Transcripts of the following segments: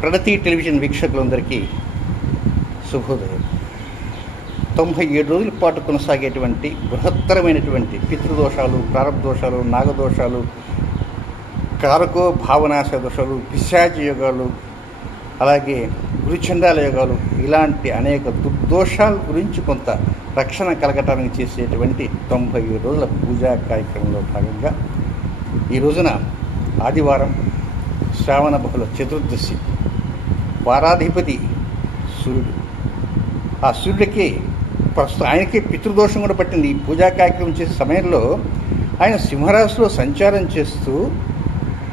ప్రణతి television వీక్షకులందరికీ శుభోదయం. 97 రోజుల పాటు కొనసాగేటువంటి బృహత్తరమైనటువంటి పితృదోషాలు, ప్రారంభదోషాలు, నాగదోషాలు, కారకో భావనాశ దోషాలు, పిశాచ యోగాలు, అలాగే గురుచండాల యోగాలు, ఇలాంటి అనేక దుర్దోషాల గురించి కొంత రక్షణ కలగటానికి చేసేటువంటి 97 రోజుల పూజా కార్యక్రమంలో భాగంగా ఈ రోజున ఆదివారం, శ్రావణ బహుళ చతుర్దశి, వారాధిపతి సూర్యుడు. ఆ సూర్యుడికి ప్రస్తుతం ఆయనకి పితృదోషం కూడా పట్టింది. ఈ పూజా కార్యక్రమం చేసే సమయంలో ఆయన సింహరాశిలో సంచారం చేస్తూ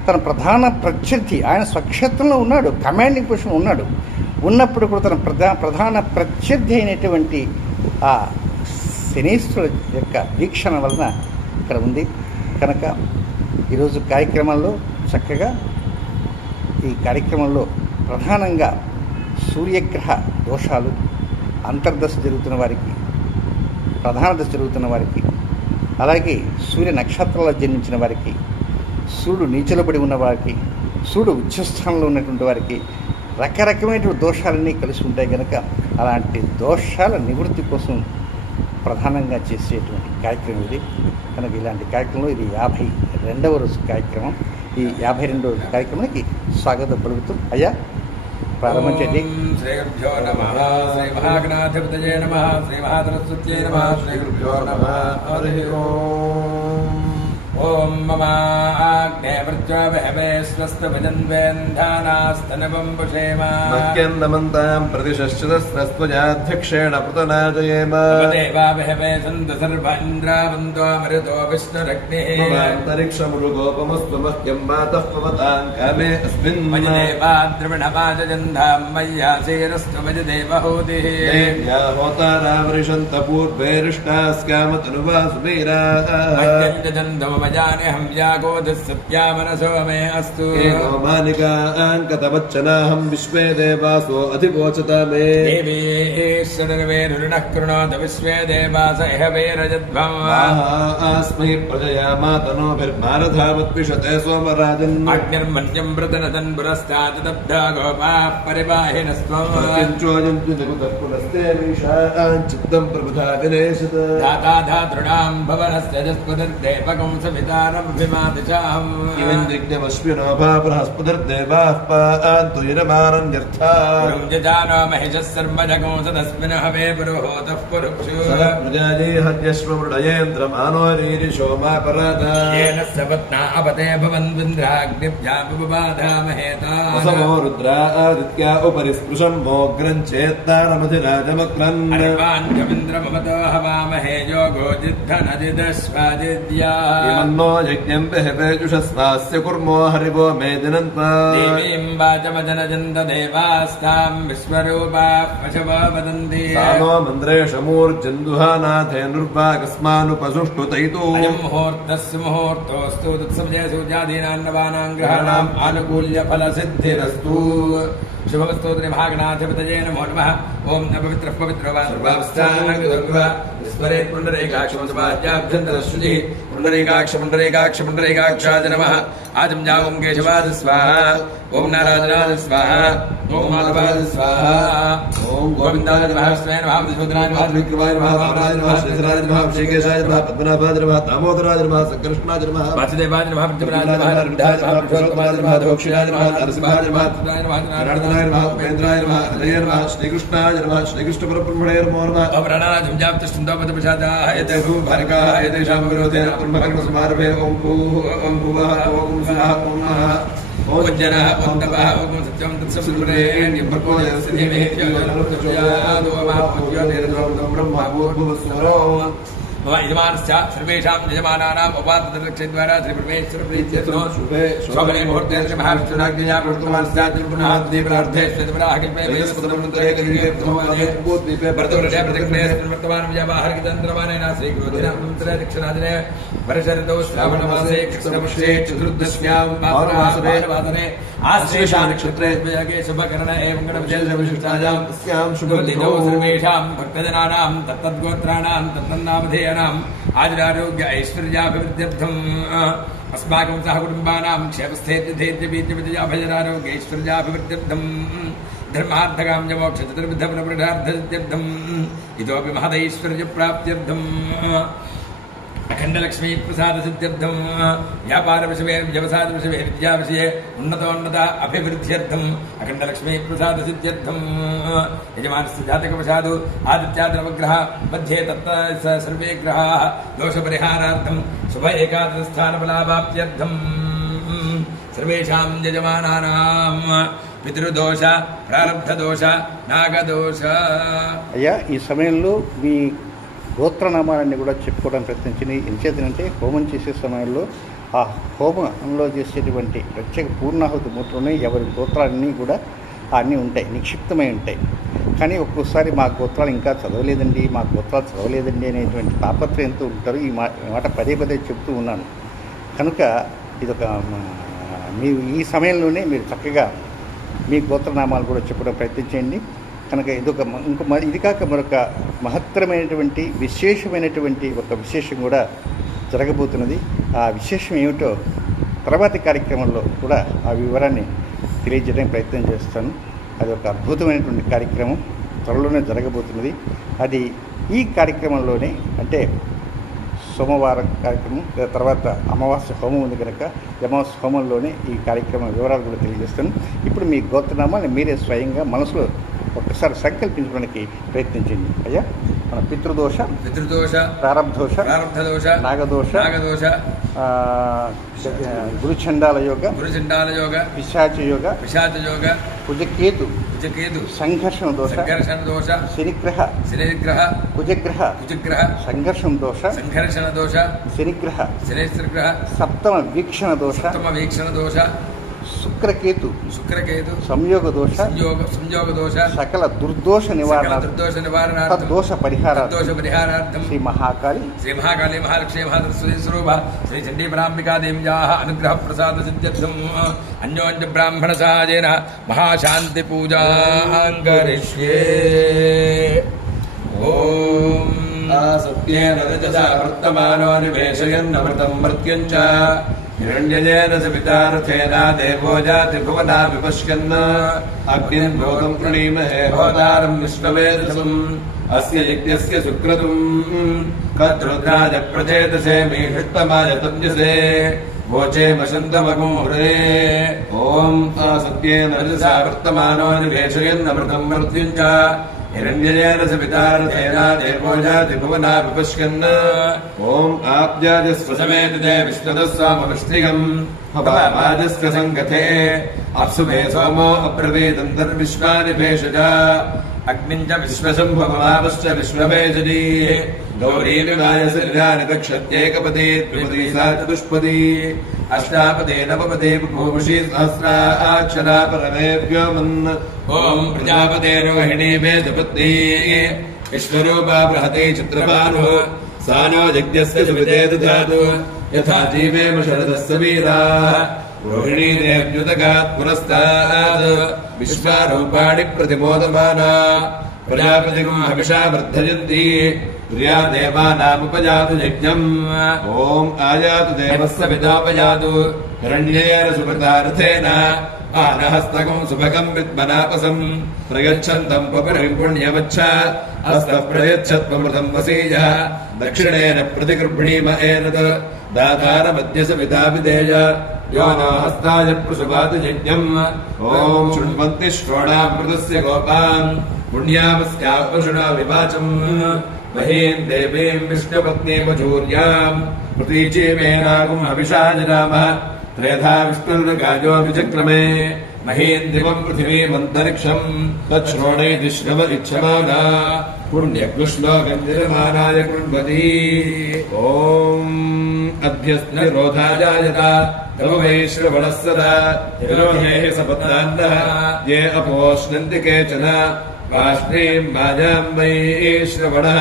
తన ప్రధాన ప్రత్యర్థి, ఆయన స్వక్షేత్రంలో ఉన్నాడు, కమాండింగ్ పొజిషన్ ఉన్నాడు. ఉన్నప్పుడు కూడా తన ప్రధాన ప్రత్యర్థి అయినటువంటి ఆ శనీశ్వరుడు యొక్క వీక్షణ వలన ఇక్కడ ఉంది. కనుక ఈరోజు కార్యక్రమంలో చక్కగా ఈ కార్యక్రమంలో ప్రధానంగా సూర్యగ్రహ దోషాలు, అంతర్దశ జరుగుతున్న వారికి, ప్రధాన దశ జరుగుతున్న వారికి, అలాగే సూర్య నక్షత్రాల్లో జన్మించిన వారికి, సూర్యుడు నీచలబడి ఉన్న వారికి, సూర్యుడు ఉచ్చస్థానంలో ఉన్నటువంటి వారికి రకరకమైనటువంటి దోషాలన్నీ కలిసి ఉంటాయి. కనుక అలాంటి దోషాల నివృత్తి కోసం ప్రధానంగా చేసేటువంటి కార్యక్రమం ఇది. కనుక ఇలాంటి కార్యక్రమంలో ఇది 52వ రోజు కార్యక్రమం. ఈ 52వ రోజు కార్యక్రమానికి స్వాగతం పలుకుతాం. అయ్యా ప్రారంభించండి. శ్రీ గురుభ్యో నమః. శ్రీ మహాగణాధిపతయే నమః. శ్రీ మహాసరస్వత్యై నమః. శ్రీ గురుభ్యో నమః. హరి ఓం. ఓం మమ ఆగ్నే వృత్యావహవే స్వస్తభజన్వేంధానాస్తనవం పుషేమ మక్యందమంతాం ప్రతిశశ్చితస్రస్త్వజాధ్యక్షేణ పృతనాజయేమ దేవావహవే సంతు సర్వ ఇంద్రావంతో మరుతో విష్ణురగ్నిః అంతరిక్షమురుగోపమస్తు మహ్యం వాతః పవతాం కామే అస్మిన్ మయదేవాద్రవిణమాజంధాం మయ్యాసేరస్తు మయదేవహూతిః యా హోతారావరిషంత పూర్వేరిష్టాస్కామతనువా సుమీరాః మజానేహం వ్యాగోధస్సత్యామనసో మే అస్తు మానికాంకతవచ్చనాహం విశ్వే దేవాసో అధివోచత మే దేవీశ్వరవేరుణః కృణోత విశ్వే దేవాస ఇహ వేరజధ్వం ఆస్మై ప్రజయా మాతనోభిర్మారధావత్విషతే సోమరాజన్ అగ్నిర్మన్యం ప్రతనతన్ పురస్తాత్ దబ్ధా గోపాః పరిబాహినస్త్వం ంచునస్తే చిత్తం ప్రభుధా వినేశత దాతా ధాతృణాం భవనస్య జస్పతిర్దేవకం సవితారభిమాదిశాహం ఇవేంద్రిజ్ఞమశ్వినో భాబృహస్పతిర్దేవాః పాन्तु యజమానన్యర్థాః జజానో మహిషः సర్వజగం సదస్మిన్ హవే పురోహోతః పురుక్షు ప్రజాయేహద్యశ్వమృడయేంద్రమానోరీరిషో మాపరాధా येन सपत्ना अपते भवन्विन्द्राग्निभ्यामुपबाधामहेता వసవో రుద్రా ఆదిత్యా ఉపరి స్పృశం మోగ్రం చేత్తానమధిరాజమగ్రన్ अर्वाञ्चमिन्द्रममतो हवामहे योगो जिद्धनजिदश्वादिद्या మన్నో యజ్ఞం బహవేజుషస్వాస్య కుర్మో హరివో మే దినంతా देवीम् वाचमजनजन्त देवास्ताम् विश्वरूपाः पशवो वदन्ति సానో మంద్రేషమూర్జందుహానాథేనుర్వాకస్మానుపసుష్టుతైతో अयम् मुहूर्तस्य मुहूर्तोऽस्तु तत्समये सूर्यादीनाम् नवानाम् ग्रहाणाम् आनुकूल्यफलसिद्धिरस्तु शुभमस्तु महागणाधिपतये नमो नमः. ओम न पवित्रः पवित्रो वा सर्वावस्थानगतः स्मरेत् पुण्डरीकाक्षमसमाज्याभ्यन्तरश्रुतिः पुण्डरीकाक्ष नमः. आजं जागं केशवाद स्वाहा. ओम नारायणाय स्वाहा. ओम माधवाय स्वाहा. ओम गोविन्दाय नमः. स्वयं नमः. विष्णुनाय नमः. विक्रमाय नमः. वामनाय नमः. श्रीधराय नमः. श्रीकेशाय नमः. पद्मनाभाय नमः. दामोदराय नमः. संकर्षणाय नमः. वासुदेवाय नमः. प्रद्युम्नाय नमः. रुद्राय नमः. पुरुषोत्तमाय नमः. दोक्षिणाय नमः. नरसिंहाय नमः. रुद्राय नमः. नारायणाय नमः. उपेन्द्राय नमः. हरये नमः. श्रीकृष्णाय नमः. श्रीकृष्णपरब्रह्मणे नमो नमः. अवरणानां जाप्तस्तुन्दोपदप्रसादाय तेषु भार्गाय तेषां विरोधेन ब्रह्मकर्मसमारभे ओम भुवः ओम सुवः ओम नमः. ओम जनः ओम तपः ओम सत्यं तत्सवितुरेण्यं भर्गो देवस्य धीमहि धियो यो नः प्रचोदयात्. ओम पूज्यो निरन्तरं ब्रह्म भूर्भुवस्सुरो मम यजमानस्य सर्वेषां यजमानानाम् उपात्तदक्षद्वारा श्रीपरमेश्वरप्रीत्यर्थो शुभे शोभने मुहूर्ते श्रीमहाविष्णुराज्ञया प्रवर्तमानस्य पुनः दीपरार्धे श्वेतवराहकल्पे वेदस्पदमन्तरे कलियुगे प्रथमवादे भूद्वीपे भरतवर्षे प्रतिग्रहे वर्तमानं व्यावाहरिकतन्त्रमानेन श्रीगुरुदिनमन्त्रे दक्षिणादिने वर्षऋतौ श्रावणमासे कृष्णपक्षे चतुर्दश्यां वासरे आश्लेषा नक्षत्रे विजये शुभकरण एवं गणपतिविशिष्टायां तस्यां शुभदिनौ सर्वेषां भक्तजनानां तत्तद्गोत्राणां तत्तन्नामधेयानाम् आयुरारोग्य ऐश्वर्याभिवृद्ध्यर्थं अस्माकं सह कुटुम्बानां क्षेमस्थैर्यधैर्यवीर्यविजयाभजनारोग्यैश्वर्याभिवृद्ध्यर्थं धर्मार्थकाम्यमोक्षचतुर्विधपुनपुरुषार्थसिद्ध्यर्थम् इतोपि महदैश्वर्यप्राप्त्यर्थम् अखण्डलक्ष्मी प्रसाद सिद्ध्यर्थम् व्यापार विषये व्यवसाय विषये विद्या विषये उन्नतोन्नत अभिवृद्ध्यर्थम् अखण्डलक्ष्मी प्रसाद सिद्ध्यर्थम् यजमानस्य जातकवशादु आदित्यादिनवग्रह मध्ये तत्र सर्वे ग्रहाः दोषपरिहारार्थम् शुभ एकादशस्थानफलाप्त्यर्थम् सर्वेषां यजमानानां पितृदोष प्रारब्धदोष नागदोष అయ్యా ఈ సమయంలో మీ గోత్రనామాలన్నీ కూడా చెప్పుకోవడం ప్రయత్నించింది. ఎంచేతనంటే హోమం చేసే సమయంలో ఆ హోమంలో చేసేటువంటి ప్రత్యేక పూర్ణాహుతి మూటలోనే ఎవరి గోత్రాలన్నీ కూడా అన్నీ ఉంటాయి, నిక్షిప్తమై ఉంటాయి. కానీ ఒక్కోసారి మా గోత్రాలు ఇంకా చదవలేదండి, మా గోత్రాలు చదవలేదండి అనేటువంటి తాపత్రయంతో ఉంటారు. ఈ మాట పదే పదే చెప్తూ ఉన్నాను. కనుక ఇదొక మీ ఈ సమయంలోనే మీరు చక్కగా మీ గోత్రనామాలు కూడా చెప్పడం ప్రయత్నించండి. కనుక ఇదొక ఇది కాక మరొక మహత్తరమైనటువంటి విశేషమైనటువంటి ఒక విశేషం కూడా జరగబోతున్నది. ఆ విశేషం ఏమిటో తర్వాతి కార్యక్రమంలో కూడా ఆ వివరాన్ని తెలియజేయడానికి ప్రయత్నం చేస్తాను. అది ఒక అద్భుతమైనటువంటి కార్యక్రమం త్వరలోనే జరగబోతున్నది. అది ఈ కార్యక్రమంలోనే అంటే సోమవారం కార్యక్రమం తర్వాత అమావాస్య హోమం ఉంది కనుక అమావాస్య హోమంలోనే ఈ కార్యక్రమం వివరాలు కూడా తెలియజేస్తాను. ఇప్పుడు మీ గోత్రనామాన్ని మీరే స్వయంగా మనసులో ఒక్కసారి సంకల్పించడానికి ప్రయత్నించండి. అయ్యా, మన పితృదోష ప్రారబ్ధదోష నాగదోష గురుచండాల యోగ పిశాచ యోగ కుజకేతు సంఘర్షణ దోష శనిగ్రహ కుజగ్రహ సంఘర్షణ దోష శనిగ్రహ సప్తమ వీక్షణ దోష శుక్రకేతు సంయోగ దోష సకల దుర్దోష నివారణ దోష పరిహారార్థం శ్రీ మహాకాళి మహాలక్ష్మీ మహాదర్శీ స్వరూప శ్రీ చండీ పరాంబికాదేవ్యాః అనుగ్రహ ప్రసాద సిద్ధ్యర్థం అన్యోన్య బ్రాహ్మణ సహాయేన మహాశాంతి పూజాం కరిష్యే. ఓం సత్యేన రజసా వర్తమానో నివేశయన్నమృతం మర్త్యం చ हिरण्यजेन सवितारथेन देवो जाति भुवना विपश्यन् अग्निं भोगं प्रणीमहे होतारं विश्ववेदसम् अस्य यज्ञस्य सुक्रतुम् कद्रुद्राज प्रचेतसे मीषुत्तमाय तञ्जसे वोचे मशन्तमगुमुहृदे. ॐ सत्येन रजसा वर्तमानो निवेशयन्नमृतं मर्त्युं च हिरण्यजेन सवितारथेन देवो जाति भुवना विपश्यन् ॐ आब्जाजस्व समेतते विष्णुतः सोमविष्टिगम् हवामाजस्व सङ्गते अप्सुभे सोमो अब्रवीदन्तर्विश्वानि भेषज अग्निं च विश्वशम्भवमावश्च विश्वभेषजी गौरीविवाय शरीराणि दक्षत्येकपदी द्विपदी सा चतुष्पदी अष्टापदे नवपदे भूषी सहस्राक्षरा परमे व्योमन्. ॐ प्रजापते रोहिणी वेदपत्नी विश्वरूपा बृहते चित्रपानुः सा नो यज्ञस्य सुविदे ददातु यथा जीवेम शरदः सवीराः. रोहिणी देव्युदगात् पुरस्तात् विश्वारूपाणि प्रतिमोदमाना प्रजापतिम् हविषा वर्धयन्ति प्रिया देवानामुपजातु यज्ञम्. ॐ आयातु देवस्य पितोपजातु हिरण्येन सुकृतार्थेन आनहस्तकम् सुभगम् विद्मनापसम् प्रयच्छन्तम् पपुरविपुण्यवच्छ हस्तः प्रयच्छत्वमृतम् वसीयः दक्षिणेन प्रतिगृह्णीम एनत् दातारमद्य सविता विधेय यो नो हस्ताय प्रसुपातु यज्ञम्. ॐ शृण्वन्ति श्रोणामृतस्य गोपान् पुण्यामस्यापशुना विवाचम् महीम् देवीम् विष्णुपत्नीमजूर्याम् प्रतीचीमेनागुम् हविषाजरामः त्रेधा विष्णुर्गाजो विचक्रमे महीम् दिवम् पृथिवीमन्तरिक्षम् तच्छ्रोणेति श्रव इच्छमाना पुण्यकृष्णो गन्धिरमानाय कृण्वती. ॐ अभ्यस्निरोधाजायत तव वै श्रवणः सदा निरोधेः सपत्नान्नः ये अपोष्णन्ति केचन वाष्णीम् वाजाम् वै श्रवणः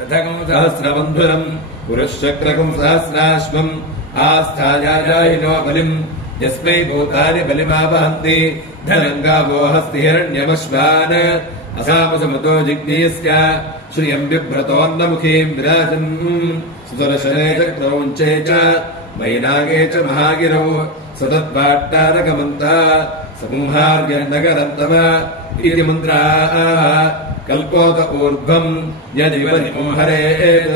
रथकम् सहस्रबन्धुरम् पुरुश्चक्रकम् सहस्राश्वम् आस्थायाजाहिनो बलिम् यस्मै भूतानि बलिमावहन्ति धनम् गावो हस्ति हिरण्यमश्वान् असामसमतो जिग्नीयस्य श्रियम् बिभ्रतोऽन्नमुखीम् विराजन् सुदर्शने चक्रौञ्चे च वैनागे च महागिरौ सतत्वाट्टारकमन्ता संहार्यन्नगरन्तम इति मन्त्राः कल्पोत ऊर्ध्वम् यदिव निंहरेत्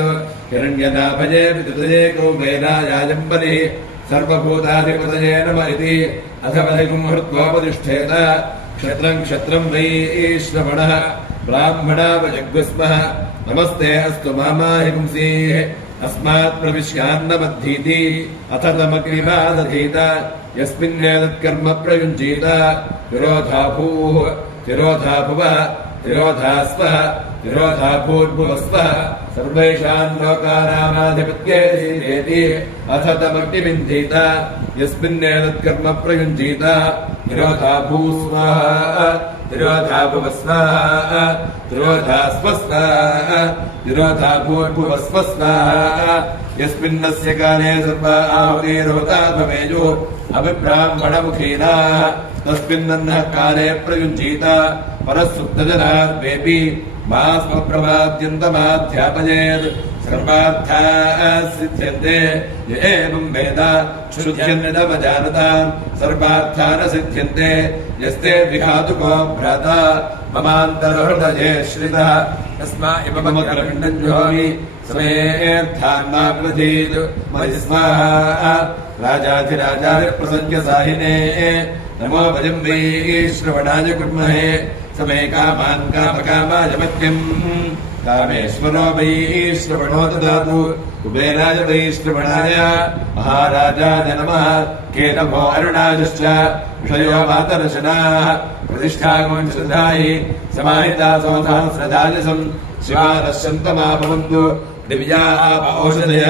हिरण्यनाभये विदुतये कुबेरायाजम्बलिः सर्वभूताधिपतये नमः इति अथ बलिगुं हृत्वोपतिष्ठेत क्षत्रम् क्षत्रम् वैश्रवणः ब्राह्मणावजग्स्मः नमस्ते अस्तु मामाहि पुंसीः अस्मात् प्रविश्यान्नमद्धीति अथ तमग्निमादधीत यस्मिन्नेतत्कर्म प्रयुञ्जीत तिरोधा भूः तिरोधा भुवः तिरोधा स्वः तिरोधा भूर्भुवस्वः सर्वेषाम् लोकानामाधिपत्येति अथ तमग्निविन्धीत यस्मिन्नेतत्कर्म प्रयुञ्जीत तिरोधा भूस्वः तिरोधा भुवस्वः तिरोधा स्वस्वः तिरोधा भूर्भुवस्वस्वः यस्मिन्नस्य काले सर्वा आहुतिर्होता भवेयुः अभिब्राह्मणमुखीनाः तस्मिन्नः काले प्रयुञ्जीत परस्सुप्तजनाद्वेपि मास्मप्रमाद्यन्तमाध्यापयेत् सर्वार्थाः सिद्ध्यन्ते य एवं वेद शुध्यन्निदमजानताम् सर्वार्थाः सिद्ध्यन्ते यस्ते विघातुको भ्राता ममान्तरहृदये श्रितः तस्मा इव मम कर्मण्डम् जुहोमि समेऽर्थान्माप्रधीत् मयि स्वाहा राजाधिराजाय प्रसज्य साहिने नमो भजम् वै श्रवणाय कुर्महे समे कामान् कामकामाय मत्यम् कामेश्वरो वै श्रवणो ददातु कुबेराय वै श्रवणाय महाराजाय नमः केतभो अरुणायश्च विषयो मातरशनाः प्रतिष्ठागमन् श्रद्धायि समाहिता सहस्रदायसम् शिवानश्यन्तमा भवन्तु दिव्या औषधय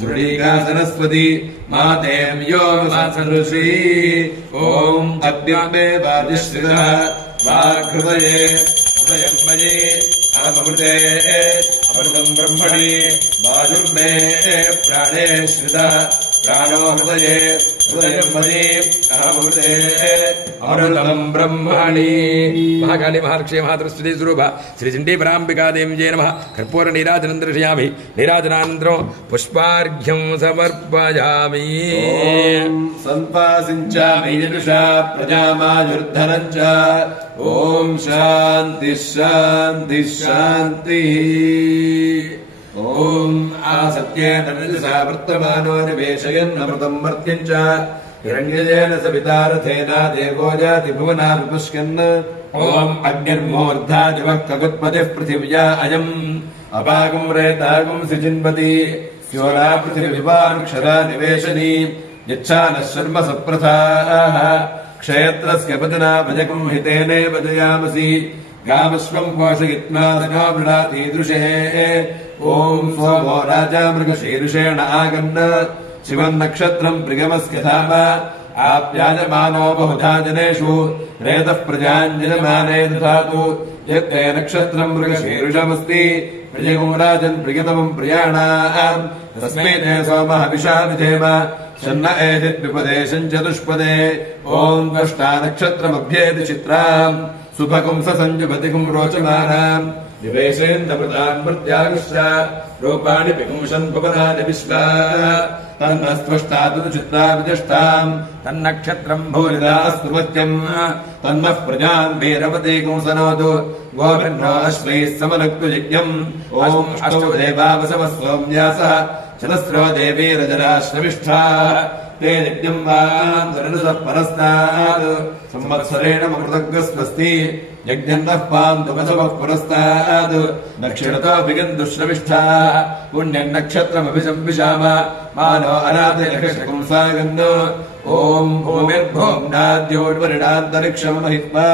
सुरीका सरस्वती मातेम् यो सदृशी ॐ अद्यम्बे वादिश्रितः वाग्हृदये हृदयम् मयि अहमृते अमृतम् ब्रह्मणि वायुर्मे प्राणे श्रितः प्राणो हृदये हृदयम् मयि अहमृते अमृतम् ब्रह्मणि महाकाली महालक्ष्मी महातरस्वती स्वरूप श्रीचण्डीपराम्बिकादेव्यै नमः कर्पूर नीराजनं दर्शयामि नीराजनानन्तरं पुष्पार्घ्यं समर्पयामि संपासिञ्चामि यजुषा प्रजामायुर्धनं च ॐ शान्ति शान्ति शान्तिः ॐ आसत्येन रजसा वर्तमानो निवेशयन्नमृतं मर्त्यं च हिरण्यजेन सवितारथेन देवो जाति भुवनानि पुष्कन् ॐ अग्निर्मूर्धादिवः कगुत्पतिः पृथिव्या अयम् अपागम् रेतागम् सिचिन्वति स्योरा पृथिवीवाक्षरा निवेशनी यच्छानः शर्म सप्रथाः क्षेत्रस्य पतना भजकम् हितेनेव जयामसि गामश्वम् पोषयित्वा सखा मृडातीदृशे ॐ सोमो राजा मृगशीर्षेण आगन् शिवम् नक्षत्रम् प्रियमस्य धाम आप्यायमानो बहुधा जनेषु रेतः प्रजाञ्जनमाने दधातु यत्ते नक्षत्रम् मृगशीर्षमस्ति प्रियगुम् राजन् प्रियतमम् प्रियाणाम् तस्मै ते सोमः विशा विधेम शन्न एदिद्विपदे चतुष्पदे ॐ त्वष्टा नक्षत्रमभ्येति चित्राम् सुभगुम् सञ्जुपतिगुम् रोचमानाम् निवेशेन्द्रमृतान् मृत्यागश्च रूपाणि पिपुंसन् भुवनानि विश्वा तन्नस्त्वष्टातु चित्रा विजष्टाम् तन्नक्षत्रम् भूरिदास्तु मत्यम् तन्नः प्रजाम् वीरवती कुंसनोतु गोभिर्नो अश्वैः समनक्तु यज्ञम् ॐ अष्टौ देवावसवः सोम्यासः चतस्रो देवी रजराश्रविष्ठाः ते यज्ञम् वान्तरनुसः परस्तात् संवत्सरेण मकृतज्ञस्वस्ति यज्ञन्नः पान्तु वसवः पुरस्तात् दक्षिणतोऽभिगन्तुश्रविष्ठाः पुण्यम् नक्षत्रमपि संविशाम मानो अराधयकशकुंसागन् ॐ भूमिर्भोम्नाद्योर्वरिणान्तरिक्षम् महित्वा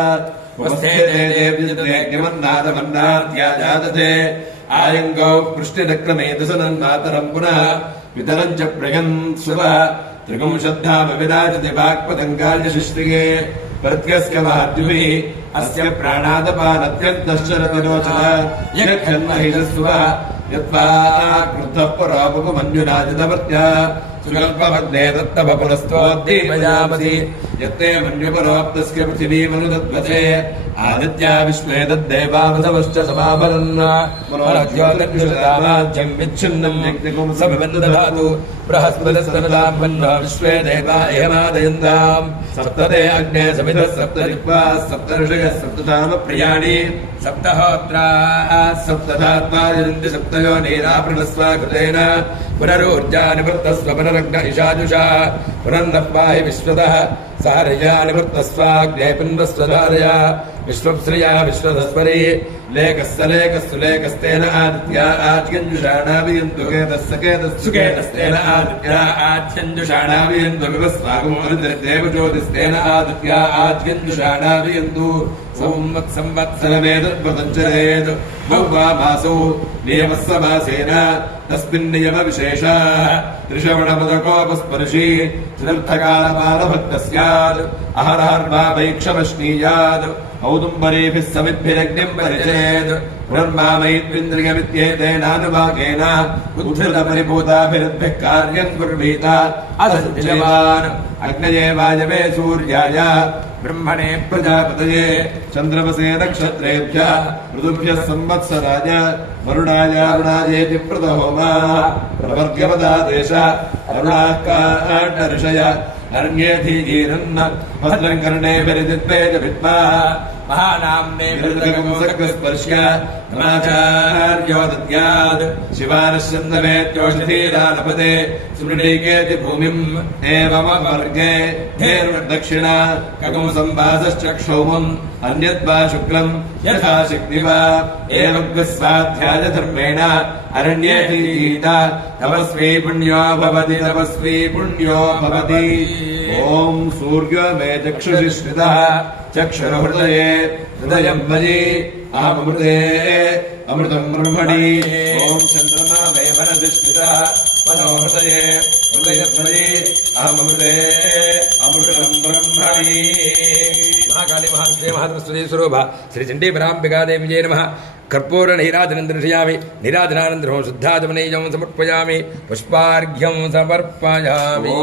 वस्थेते देव्यमन्नादमन्नार्त्या जातते आयङ्गौ पृष्टिनक्रमेतसनन्नातरम् पुनः वितरम् च प्रयन् सुवः त्रिगुंशद्धामविराजति वाक्पतङ्गाल्यशिष्टिगे प्रत्यस्य वाद्युभिः अस्य प्राणादपानत्यन्तश्चरतिरोचन यक्षन्महिषस्वः यत्त्वा क्रुद्धः परामुखमन्युराजितवर्त्या सुकल्पमग्ने दत्तभपुरस्त्वोद्दीपयामसि यत्ते मन्युपरोक्तस्य पृथिवीमनुदद्वते आदित्या विश्वे तद्देवावसवश्च समाभरन् मनोज्योतिर्निषदामाध्यम् विच्छिन्नम् यज्ञकुं समिवन् दधातु बृहस्पतिस्तनदां वह्नो विश्वे देवा एमादयन्ताम् सप्तते अग्ने समितः सप्तरिक्वाः सप्तऋषयः सप्तधामप्रियाणि सप्तहोत्राः सप्तधात्मायन्ति सप्तयो नीरापृणस्वाकृतेन पुनरूर्जा निवृत्तस्व पुनरग्न इषाजुषा पुनर्नः पाहि विश्वतः सारया निवृत्तस्वाग्ने पिन्वस्वधारया विश्वश्रिया विश्वधस्वरी लेकस्तेन आदित्या आज्ञञ्जुषाणाभियन्तु सुकेतस्तेन आदित्या आज्ञञ्जुषाणाभियन्तु विवस्वागमोदेव ज्योतिस्तेन आदित्या आज्ञञ्जुषाणाभियन्तु संवत्सरमेतद्व्रतञ्चरेत् बहुवामासौ नियमस्समासेन तस्मिन्नियमविशेषः त्रिश्रवणपदकोपस्पर्शी चतुर्थकालपालभक्तः स्यात् अहरहर्वाभैक्षमश्नीयात् औदुम्बरीभिः समिद्भिरग्निम् परिचरेत् पुनर्मामयित्विन्द्रियमित्येतेनानुवाकेन उद्धृतपरिभूताभिरद्भिः कार्यम् कुर्वीत असञ्जयवान् अग्नये वायवे सूर्याय ब्रह्मणे प्रजापतये चन्द्रमसे नक्षत्रेभ्यः ऋतुभ्यः संवत्सराय वरुणाय अरुणायेति प्रदहोमा प्रवर्ग्यपदादेश अरुणाकाण्डऋषय अर्ण्येऽधीरन्न भद्रम् कर्णेभिरिदित्वेज विद्मा महानाम्ने सर्गस्पर्श्य नमाचार्यो दद्यात् शिवानश्चन्दमेत्योषधीरालपते सुमृडीकेति भूमिम् एवमवर्गे धेर्दक्षिणा कगम् संवासश्चक्षौमम् अन्यद्वा शुक्लम् यथा शक्तिवा एवग्स्वाध्याय धर्मेण अरण्येऽधीत तपस्वी पुण्यो भवति तपस्वी पुण्यो भवति ॐ सूर्यो मे चक्षुषि श्रितः चक्षुर्हृदये हृदयम् मयि अहमृते अमृतम् ब्रह्मणि ॐ चन्द्रमा मे मनसि श्रितः मनो हृदये हृदयम् मयि अहमृते अमृतम् ब्रह्मणि महाकाली महाविष्णे महात्मस्तुति स्वरूप श्री चण्डी पराम्बिका देवी नमः कर्पूर नीराजनन्दर्शयामि नीराजनानन्दरो शुद्धाचमनीयं समर्पयामि पुष्पार्घ्यं समर्पयामि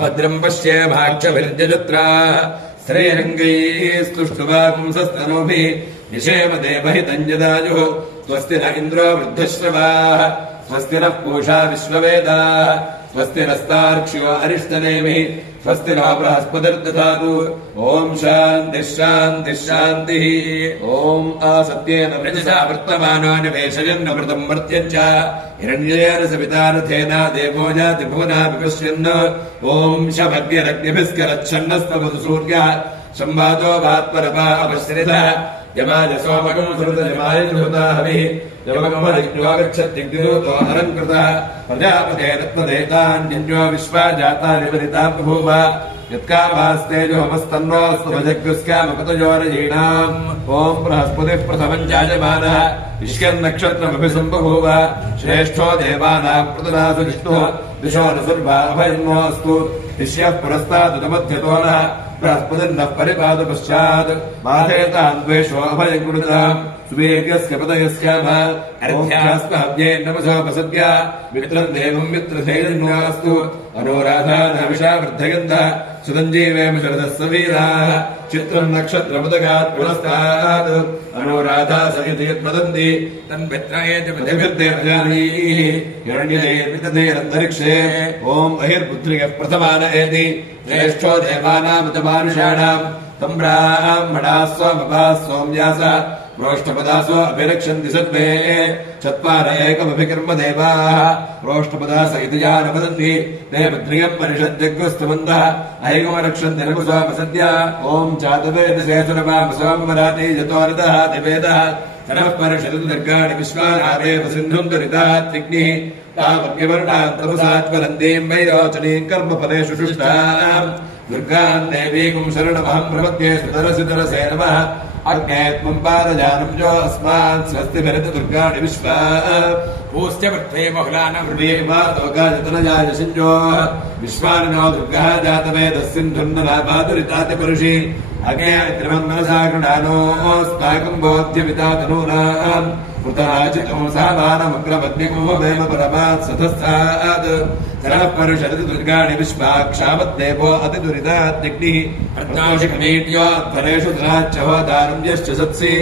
भद्रं पश्येमाक्षभिर्जत्राः श्रेयरङ्गैः स्तुष्टुवापुंसस्तनूभिः निषेम देवहितं जदायुः स्वस्ति न इन्द्रो वृद्धश्रवाः स्वस्ति नः पूषा विश्ववेदाः स्वस्ति नस्तार्क्ष्यो अरिष्टनेमिः स्वस्ति नो बृहस्पतिर्दधातु ॐ शान्तिः शान्तिः शान्तिः ॐ आसत्येन प्रजसा वर्तमानो निवेशयन्नमृतम् मर्त्यम् च हिरण्येन सविता रथेन देवो याति भुवना विपश्यन् ॐ शभग्निरग्निभिस्करच्छन्नस्तवतु सूर्यः संवादो वात्परपा अपश्रितः यमाय सोमकम् सुहृतयमाय जुहुताहविः यमकमहरिज्ञो गच्छत्तिग्निरूतो हरङ्कृतः प्रजापते रत्नदेतान्यन्यो विश्वा जातानि परिताम् बभूव यत्कामास्तेजोमस्तन्नोऽस्तु भजग्स्कामपतयोरयीणाम् ॐ बृहस्पतिः प्रथमम् जायमानः विश्वन्नक्षत्रमभिसम्बभूव श्रेष्ठो देवानाम् प्रतनासु विष्णुः दिशो नसुर्वाभयन्नोऽस्तु शिष्यः पुरस्तादुतमध्यतो नः बृहस्पतिर्नः परिपातु पश्चात् बाधेतान् द्वेषो अभयम् कुरुताम् सुवीर्यस्य पदयस्याम अर्ध्यास्महव्ये नमसोपसद्य मित्रम् देवम् मित्रधैर्यन्वास्तु अनुराधानहविषा वर्धयन्तः सुतञ्जीवेम शरदः सवीराः चित्रम् नक्षत्रपदगात् पुरस्तात् अनुराधा सहित यद्वदन्ति तन्मित्रायेति पदभिर्देवजानीः हिरण्यदैर्मितदैरन्तरिक्षे ॐ बहिर्पुत्र्यः प्रथमान एति श्रेष्ठो देवानामतमानुषाणाम् तम् ब्राह्मणाः सोमपाः सोम्यासः प्रोष्ठपदासो अभिरक्षन्ति सत्त्वे चत्वार एकमभिकर्म देवाः प्रोष्ठपदास इति या न वदन्ति ते पुत्र्यम् परिषद्यग्रस्तमन्तः ऐकमरक्षन्ति नपुसोपसद्य ॐ चातवेदसेतुरवामसोमराते यतोरितः दिवेदः तनः परिषदु दुर्गाणि विश्वानादेव सिन्धुम् दुरितात्रिग्निः तावद्यवर्णाम् तपसात्वलन्तीम् वैरोचनीम् कर्मफलेषु शुष्टाम् दुर्गाम् देवीकुम् शरणमहम् प्रपद्ये सुतरसितरसे नमः अग्ने त्वम् पादजानम् जो अस्मान् स्वस्तिभिरित दुर्गाणि विश्वा पूस्य पृथ्वे बहुलानवृणीमातोगायतनजाय सिञ्जोः विश्वानिनो दुर्गः जातवेदः सिन्धुर्नलापादुरितातिपरुषि अगे त्रिमन्मनसा गृणानोऽस्माकम् बोध्यपिता तनूनाम् कृताचितम् सामानमग्रमग्निकुम्भेम परमात् सतस्तात् तनः परिषदति दुर्गाणि विश्वाक्षामद्देवो अतिदुरितात्यग्निः प्रत्नोषिकमीड्यो ध्वरेषु धनाच्च होदारम् यश्च सत्सि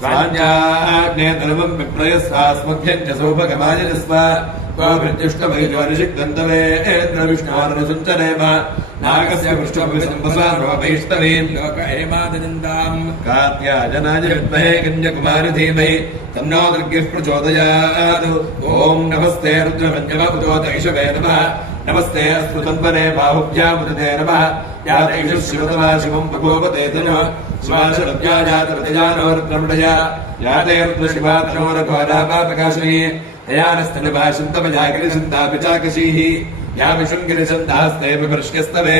स्वाञ्जाग्नेतरवम् विप्रयस्वास्मभ्यम् च सोपगमायजस्व विष्णुवानसञ्चरेम नागस्य पृष्ठभिसंवसारोपैष्टवीम् लोक हेमादनिन्दाम् कात्यायनाय विद्महे कन्याकुमारी धीमहि तन्नो दुर्गिः प्रचोदयात् ॐ नमस्ते रुद्रमञ्जमपुतोतैषवे नमः नमस्ते अस्तु तन्वने बाहुभ्यामुदते नमः यातैषु शिवतमा शिवम् बभूवते तनु शिवाशरव्या जातप्रतिजानो रुद्रमृडया याते रुद्रशिवातनोरघोरापापकाशिनी हयानस्तनिभाषन्तमजागिरिशन्तापि चाकशीः या विशृङ्गिरिशन्तास्ते विमर्श्यस्तवे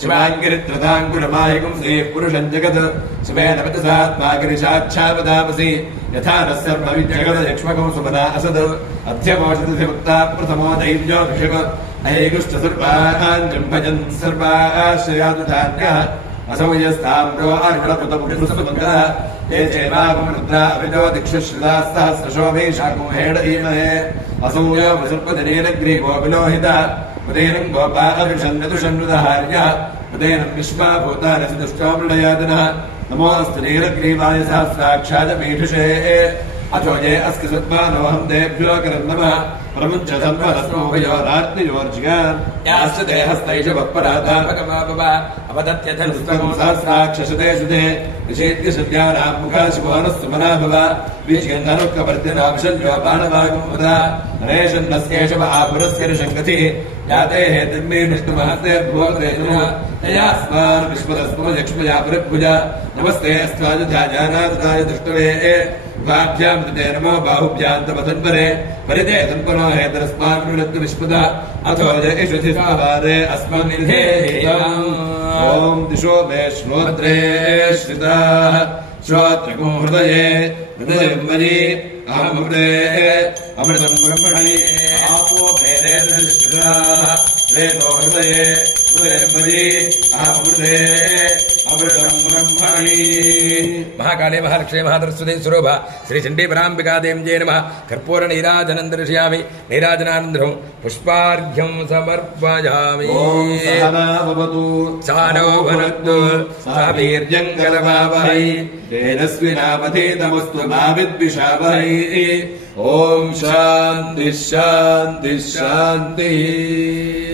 शिवाङ्गिरित्रताङ्कुरमाहिकुं श्रीः पुरुषम् जगत् शिवेन वचसात्मा गिरिशाच्छावदामसि यथा नः सर्वविजगदयक्ष्मकं सुमना असद् अध्यमोषधिमुक्ता प्रथमो दैव्योऽभिषेक नैगुश्च सर्वान् जम्भजन् सर्वाश्रयादुधान्यः असौ यस्ताम्रो अर्पणपुतपुरुषस्तुमङ्गलः ये चैवागं रुद्रा अभितो दिक्षुश्रितास्तहस्रशोभे शाकुहेड ईमहे असौ यो वसुर्पदनेनग्रीवो विलोहितः उदयनं गोपा अभिषन्नतुषन्नुदहार्यः उदयनं विश्वा भूतानि दुष्टो मृडयादिनः नमोऽस्तु नीलग्रीवाय सहस्राक्षाय पीठुषे अथो ये अस्ति सद्मानोऽहं तेभ्यो करन्नमः प्रमुञ्च सन्वरस्मोभयोरात्मयोर्जिगान् याश्च ते हस्तैष वक्पराधापकमापव अवदत्यथनुस्तकं सहस्राक्षशते शुते निषेद्यशद्यानां मुखाशिवो नः सुमना भव वीक्ष्यन्धनुक्कपर्दिनाभिषल्योपानभागमुदा नरेशन्नस्केशव आपुरस्य ऋषङ्गतिः याते हेतिर्मे विष्णुमहस्तेर्भोगतेनुः ययास्मान् विश्वदस्मो यक्ष्मया पुरभुजा नमस्ते अस्त्वायुधाजानादुताय दृष्टवे उभाभ्याम् ते नमो बाहुभ्यान्तमतन्वरे परिते तन्पनो हेतरस्मान् विनत्तु विश्वदा अथो जयिषुधिस्वारे अस्मन्निधेयम् ॐ दिशो मे श्रोत्रे श्रिताः श्रोत्रको हृदये हृदयम्बरी अहमृते अमृतम् ब्रह्मणि आपो भेदे श्रिताः रेतो हृदये हृदयम्बरी अहमृते अमृतम् ब्रह्मणि महाकाले महालक्ष्मी महाधरस्वती स्वरूप श्री चण्डीपराम्बिकादेव्यै नमः कर्पूर नीराजनं दर्शयामि नीराजनानन्तरं पुष्पार्घ्यं समर्पयामि सानो भनत्तु सा वीर्यं करवावहै तेजस्विनावधीतमस्तु मा विद्विषावहै ॐ शान्तिः शान्तिः शान्तिः।